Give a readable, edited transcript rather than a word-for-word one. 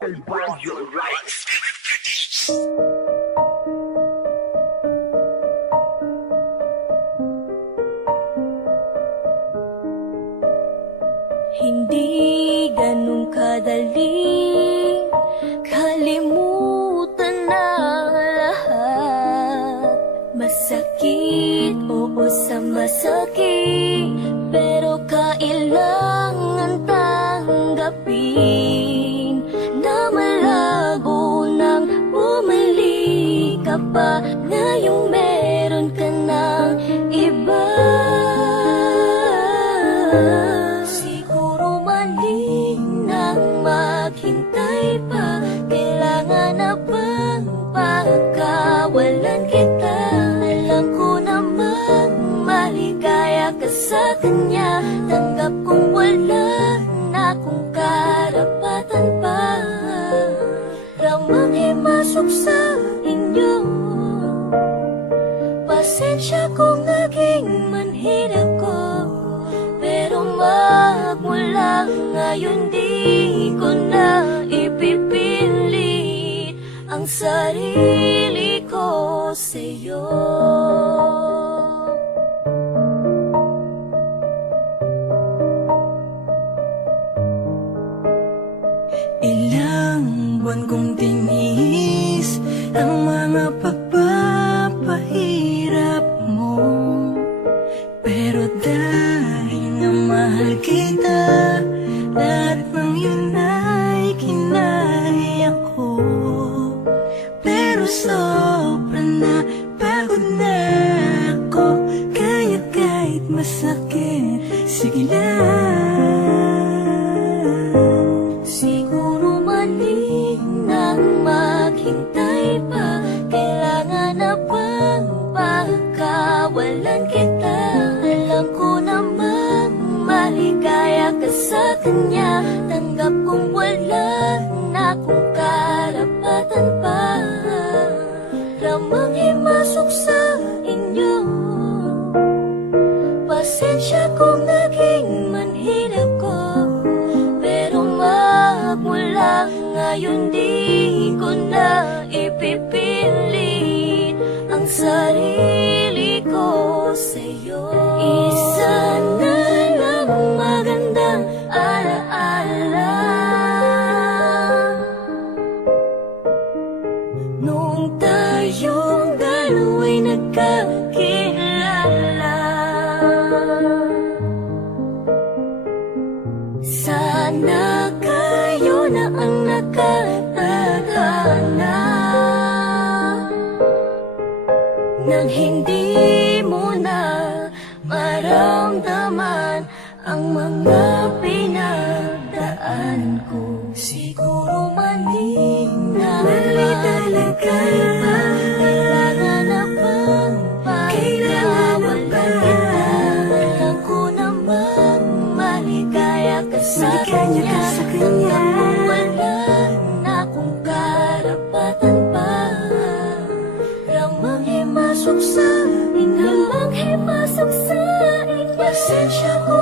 Hindi ganun kadali kalimutan na lahat. Masakit, oo sa masakit, pero kailangan tanggapin na malago nang bumalik ka pa. Ngayong meron ka ng iba. Siguro mali nang maghintay pa. Kailangan na bang pagkawalan kita? Alam ko namang maligaya ka sa kanya. Tanggap kong wala na akong karapatan pa. Ramang himasok sa inyo. Pasensya kung naging manhid ako, pero magmula ngayon di ko na ipipilit ang sarili ko sa'yo. Ilang buwan kong tinis ang mga pagpapahirap mo, pero dahil nga mahal kita, lahat ng yun ay kinaya ko. Pero sobra na, pagod na ako, kaya kahit masakit, sige lang. Siguro mali nang maghintay pa. Kailangan na bang pagkawalan kita? Alam ko namang maligaya ka sa kanya. Tanggap kong wala na akong karapatan pa. Ramang himasok sa inyo. Pasensya kung naging manhid ako, pero magmula ngayon di ko na ipipilit ang sarili ko sa'yo. Isa na lang magandang alaala noong tayong dalawa'y nagkakilala. Sana kayo na ang nakatadhana nang hindi mo na maramdaman ang mga pinagdaan ko. Siguro mali na talaga. kailangan na bang pagkawalan kita? Alam ko namang maligaya ka sa kanya. Tanggap kong wala na akong karapatan pa. Ramang himasok sa inyo. Pasensya ko